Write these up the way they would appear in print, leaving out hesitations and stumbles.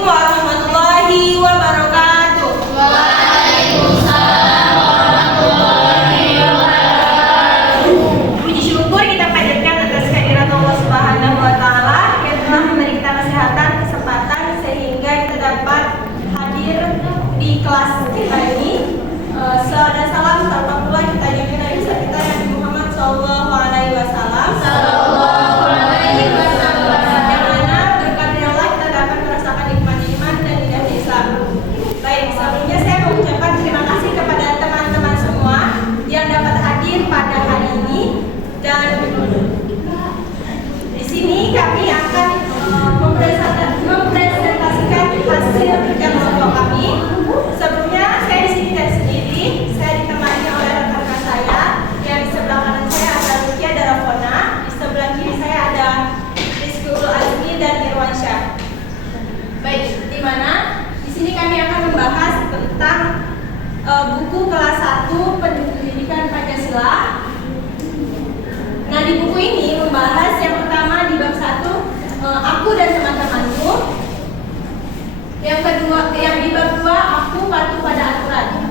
warahmatullahi wabarakatuh. Waalaikumsalam warahmatullahi wabarakatuh. Puji syukur kita panjatkan atas kehadirat Allah Subhanahu wa taala yang telah memberi kita kesehatan, kesempatan sehingga kita dapat hadir di kelas kita ini. Salam dan salam serta pula kita junjung Nabi kita Nabi Muhammad sallallahu alaihi wasallam. Sallallahu alaihi wasallam. Yang mana berkat Allah kita dapat merasakan nikmat iman dan hidayah Islam. Baik, sebelumnya saya mengucapkan terima kasih kepada teman-teman semua yang dapat hadir pada hari ini, dan di sini kami akan mempresentasikan hasil kerja kelompok kami. Sebelumnya saya di sini tidak sendiri, saya ditemani oleh rekan-rekan saya. Yang di sebelah kanan saya ada Rukia Darafona, di sebelah kiri saya ada Rizkyul Azmi dan Irwansyah. Baik, di mana di sini kami akan membahas tentang buku kelas 1 Pendidikan Pancasila. Nah, di buku ini membahas yang pertama di bab 1 aku dan teman-temanku. Yang kedua, yang di bab 2 aku patuh pada aturan.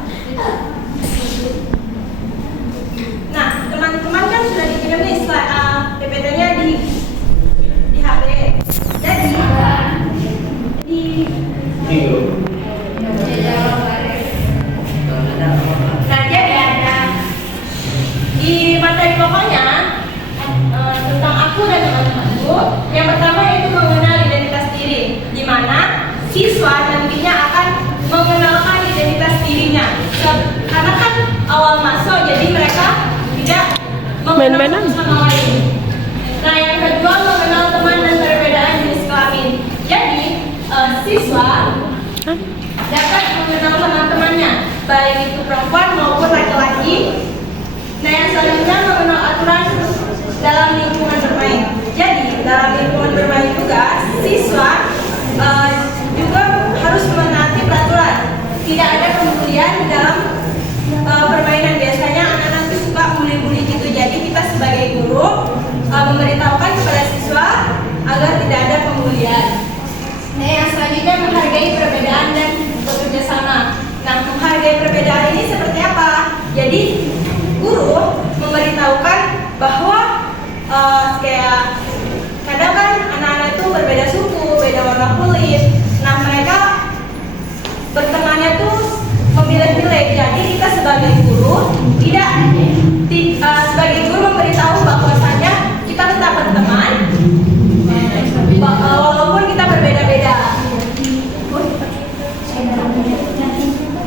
Nah, teman-teman kan sudah dikirim nih PPT-nya di HP. Jadi di materi pokoknya tentang aku dan teman-temanku. Yang pertama yaitu mengenal identitas diri, di mana siswa nantinya akan mengenalkan identitas dirinya. Karena kan awal masuk, jadi mereka tidak mengenal sama lain. Nah, yang kedua mengenal teman dan perbedaan jenis kelamin. Jadi siswa dapat mengenal teman-temannya, baik itu perempuan maupun laki-laki. Nah, yang selanjutnya mengenal aturan dalam lingkungan bermain. Jadi dalam lingkungan bermain juga siswa juga harus menaati peraturan. Tidak ada pembulian dalam permainan. Biasanya anak-anak itu suka bully-bully gitu. Jadi kita sebagai guru memberitahukan kepada siswa agar tidak ada pembulian. Nah, yang selanjutnya menghargai perbedaan dan bekerja sama. Nah, menghargai perbedaan ini seperti apa? Jadi guru memberitahukan bahwa kayak kadang kan anak-anak itu berbeda suku, beda warna kulit. Nah, mereka bertemannya tuh memilih-milih. Jadi kita sebagai guru sebagai guru memberitahu bahwasanya kita tetap berteman walaupun kita berbeda-beda.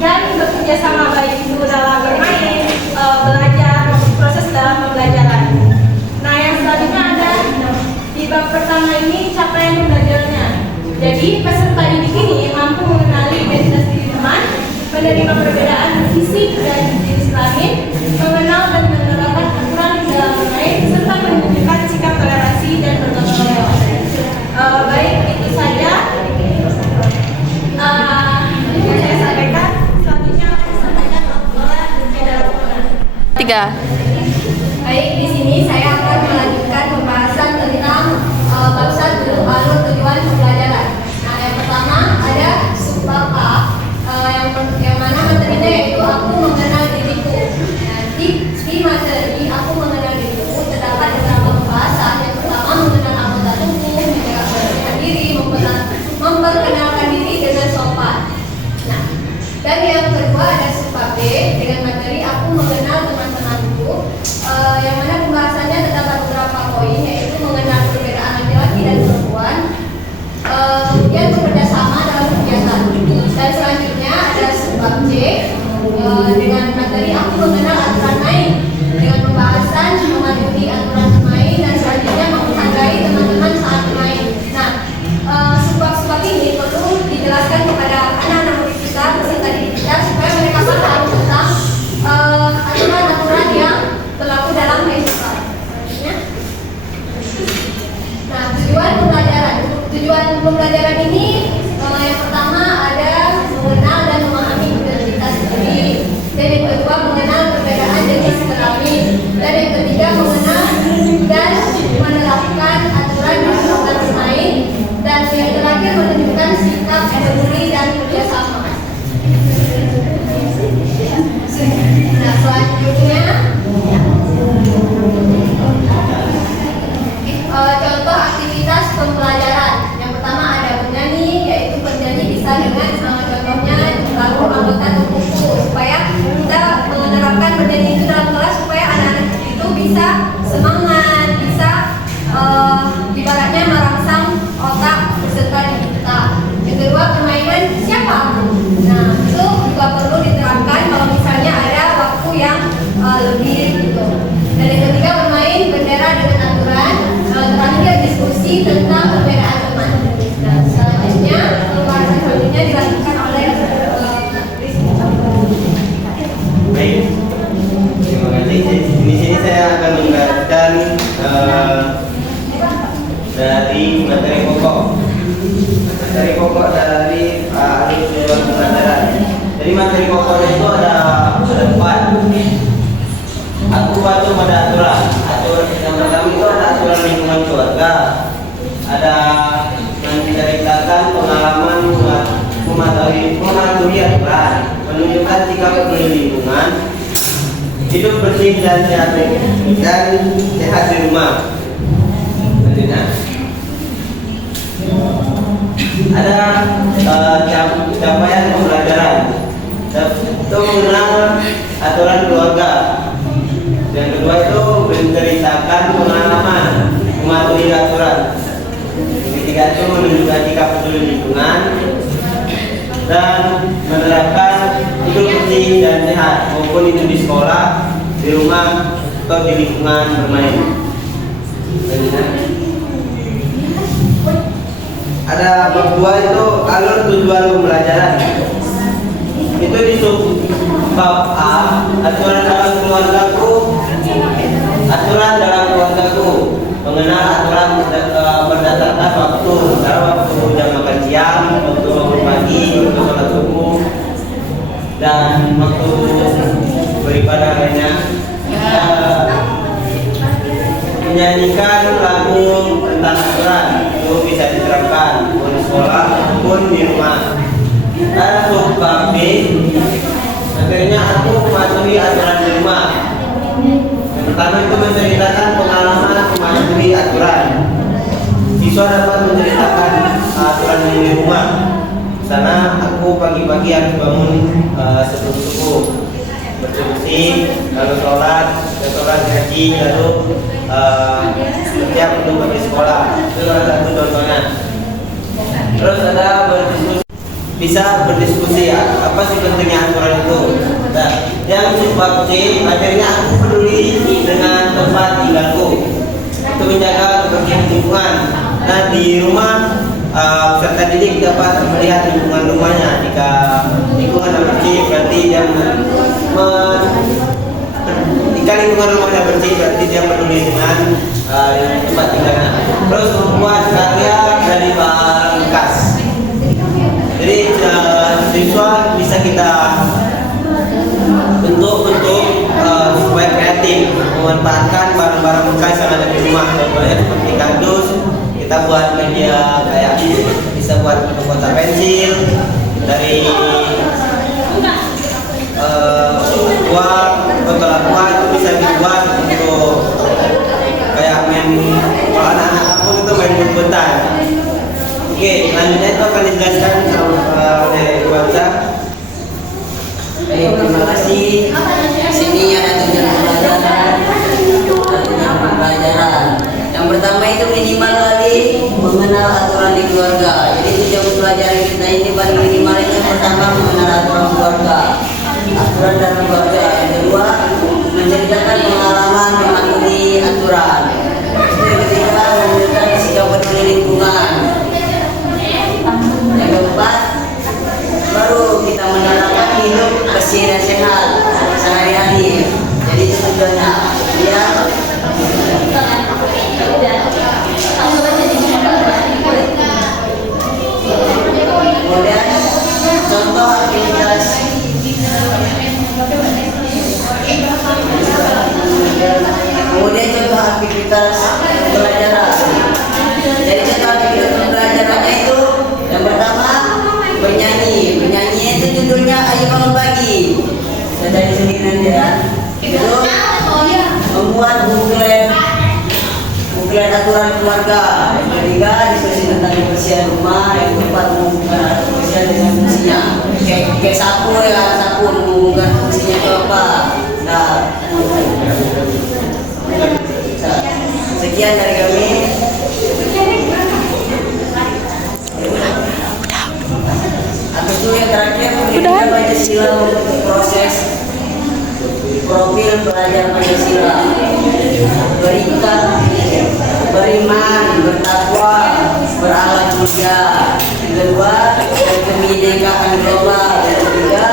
Dan bekerja sama baik itu dalam bermain, belajar, proses dalam pembelajaran. Nah, yang selanjutnya ada di bab pertama ini capaian pembelajarannya. Jadi peserta didik ini mampu mengenali identitas diri teman, menerima perbedaan fisik dan jenis kelamin, mengenal dan menerapkan aturan dalam bermain, serta menunjukkan sikap toleransi dan bertanggung jawab. Baik, itu saja yang saya sampaikan. Selanjutnya akan disampaikan oleh Tiga. Baik, di sini saya akan melanjutkan pembahasan tentang bab 1 alur tujuan pembelajaran. Nah, yang pertama ada subbab A, yang mana materinya yaitu aku mengenal diriku. Nah, di materi aku mengenal diriku terdapat beberapa pembahasan. Yang pertama mengenal anggota tubuh, memperkenalkan diri, memperkenalkan diri dengan sopan. Nah, dan yang kedua ada subbab B dengan materi aku mengenal teman-temanku, yang mana pembahasannya terdapat beberapa poin, yaitu mengenal perbedaan laki-laki dan perempuan, kemudian bekerja sama dalam kegiatan. Dan selanjutnya ada subbab C dengan materi aku mengenal aturan main, dengan pembahasan mematuhi aturan main, dan selanjutnya menghargai teman-teman saat main. Nah, subbab-subbab ini perlu dijelaskan kepada anak-anak murid kita, peserta didik kita, supaya mereka paham tentang aturan-aturan yang berlaku dalam kehidupan. Nah, tujuan pembelajaran ini yang pertama ada mengenal dan memahami identitas diri, dan yang dari alur tujuan pembelajaran. Jadi materi pokoknya itu ada 4. Aku baca pada aturan. Aturan yang pertama itu ada aturan lingkungan keluarga. Ada menceritakan pengalaman mematuhi aturan, menunjukkan sikap peduli lingkungan, hidup bersih dan sehat di rumah. Ada capaian pembelajaran itu mengenal aturan keluarga. Yang kedua itu menceritakan pengalaman mematuhi aturan. Yang ketiga itu menunjukkan sikap peduli lingkungan dan menerapkan hidup bersih dan sehat, maupun itu di sekolah, di rumah, atau di lingkungan bermain. Ada bab 2 itu alur tujuan pembelajaran. Itu di bab A, aturan dalam keluargaku. Aturan dalam keluargaku mengenal aturan berdasarkan waktu, waktu jam makan siang, waktu bangun pagi, waktu sholat subuh, dan waktu beribadah lainnya. Menyanyikan lagu tentang aturan itu bisa diterapkan di sekolah maupun di rumah. Dan bab B, akhirnya aku mematuhi aturan di rumah. Yang pertama itu menceritakan pengalaman mematuhi aturan. Siswa dapat menceritakan aturan di rumah. Sana aku pagi-pagi harus bangun sebelum subuh, bersih, lalu sholat ngaji, lalu setiap untuk pergi sekolah. Itu salah satu contohnya. Terus ada bisa berdiskusi ya, apa sih pentingnya aturan itu. Nah, yang bab C, akhirnya aku peduli dengan tempat tinggalku, itu menjaga kebersihan lingkungan. Nah, di rumah peserta didik dapat melihat lingkungan rumahnya. Jika lingkungan bersih, berarti dia jika lingkungan rumahnya bersih, berarti dia peduli dengan tempat tinggalnya. Terus membuat karya dari bahan bekas. Jadi siswa bisa kita bentuk supaya kreatif, memanfaatkan barang-barang bekas yang ada di rumah. Contohnya seperti kardus, kita buat media kayak bisa buat kotak pensil dari botol aqua, itu bisa dibuat untuk kayak main, kalau anak-anak kampung itu main bud-budan. Oke, selanjutnya itu akan dijelaskan oleh Iwansa. Baik, terima kasih. Sini ada tujuan pembelajaran. Yang pertama itu minimal kali mengenal aturan di keluarga. Jadi tujuan pembelajaran kita ini paling minimal itu yang pertama mengenal aturan keluarga, aturan dalam keluarga. Yang kedua menceritakan pengalaman mematuhi aturan. Yang ketiga menunjukkan sikap peduli lingkungan. Yang keempat baru kita menerapkan hidup bersih dan sehat sehari-hari. Jadi itu tujuannya biar kemudian contoh aktivitas pembelajaran. Jadi contoh aktivitas pembelajarannya itu yang pertama bernyanyi. Bernyanyi itu judulnya Ayo Bangun Pagi. Saya tadi sendiri nanti ya. Itu membuat buklet aturan keluarga. Yang ketiga diskusi tentang kebersihan rumah. Yang keempat menghubungkan kebersihan dengan fungsinya. Kayak sapu ya, sapu menghubungkan fungsinya itu apa. Nah, sekian dari kami. Habis itu yang terakhir pendidikan Pancasila untuk proses profil pelajar Pancasila. Beriman, bertakwa, berakhlak mulia. Yang kedua, kemerdekaan global. Yang ketiga,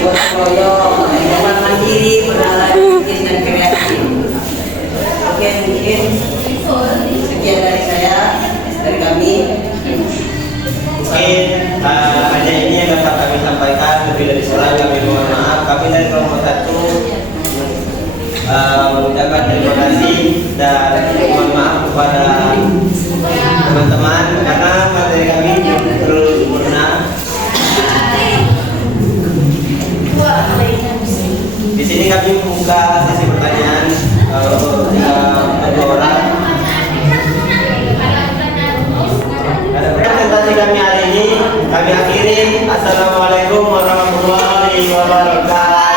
gotong royong, dengan mandiri, bernalar kritis dan kreatif. Oke, mungkin sekian dari saya, dari kami. Oke. Hanya ini yang dapat kami sampaikan. Lebih dari salah kami mohon maaf. Kami dari kelompok 1 mengucapkan terima kasih dan mohon maaf kepada teman-teman karena materi kami terlalu sempurna. Di sini kami membuka sesi pertanyaan untuk 2 orang. Ada presentasi kami hari ini kami akhiri. Assalamualaikum warahmatullahi wabarakatuh.